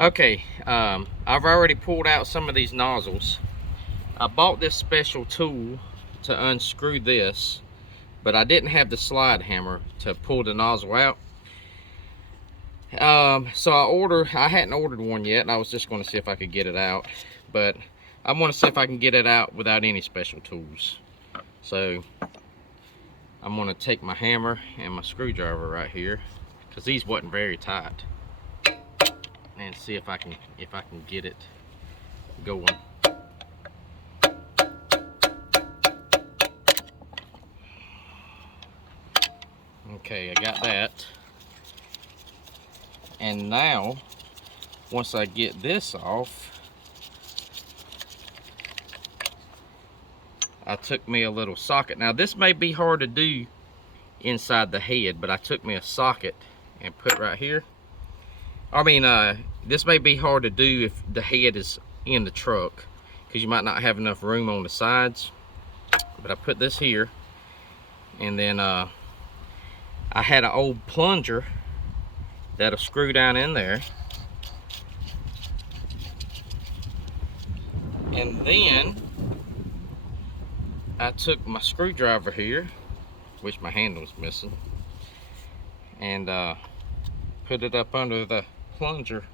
Okay, I've already pulled out some of these nozzles. I bought this special tool to unscrew this, but I didn't have the slide hammer to pull the nozzle out. So I hadn't ordered one yet, and I was just going to see if I could get it out, but I want to see if I can get it out without any special tools. So I'm going to take my hammer and my screwdriver right here, because these wasn't very tight, and see if I can get it going. Okay, I got that. And now, once I get this off, I took me a little socket. Now this may be hard to do inside the head, but I took me a socket and put right here. I mean, this may be hard to do if the head is in the truck, because you might not have enough room on the sides. But I put this here, and then I had an old plunger that'll screw down in there. And then I took my screwdriver here, which my handle's missing, and put it up under the plunger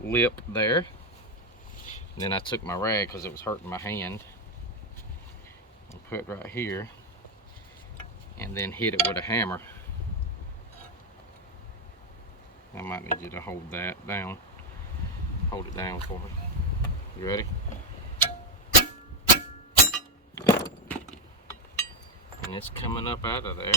lip there. And then I took my rag, because it was hurting my hand, and put right here, and then hit it with a hammer. I might need you to hold that down. Hold it down for me. You ready? And it's coming up out of there.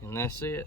And that's it.